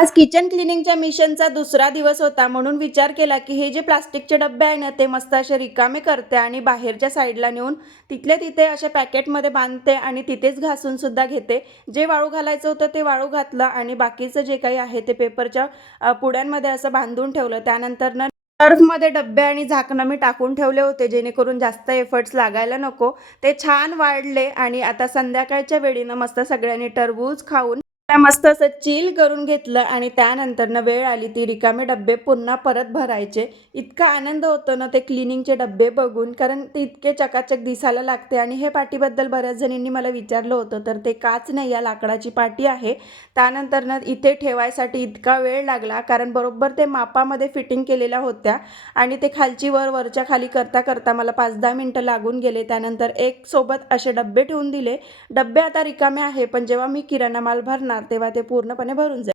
आज किचन क्लिनिंगच्या मिशनचा दुसरा दिवस होता म्हणून विचार केला की हे जे प्लास्टिकचे डबे आहे ना ते मस्त असे रिकामे करते आणि बाहेरच्या साईडला नेऊन तिथल्या तिथे अशा पॅकेटमध्ये बांधते आणि तिथेच घासून सुद्धा घेते. जे वाळू घालायचं होतं ते वाळू घातलं आणि बाकीचं जे काही आहे ते पेपरच्या पुड्यांमध्ये असं बांधून ठेवलं. त्यानंतर ना टर्फमध्ये डब्बे आणि झाकणं मी टाकून ठेवले होते जेणेकरून जास्त एफर्ट्स लागायला नको. ते छान वाढले आणि आता संध्याकाळच्या वेळीनं मस्त सगळ्यांनी टरबूज खाऊन मस्त असं चिल करून घेतलं आणि त्यानंतरनं वेळ आली ती रिकामे डब्बे पुन्हा परत भरायचे. इतका आनंद होतो ना ते क्लिनिंगचे डब्बे बघून कारण ते इतके चकाचक दिसायला लागते आणि हे पाटीबद्दल बऱ्याच जणींनी मला विचारलं होतं तर ते काच नाही या लाकडाची पाटी आहे. त्यानंतरनं इथे ठेवायसाठी इतका वेळ लागला कारण बरोबर ते मापामध्ये फिटिंग केलेल्या होत्या आणि ते खालची वर वरच्या खाली करता करता मला पाच दहा मिनटं लागून गेले. त्यानंतर एक सोबत असे डब्बे ठेवून दिले. डब्बे आता रिकामे आहे पण जेव्हा मी किराणा माल भरणार तेव्हा ते पूर्णपणे भरून जाईल.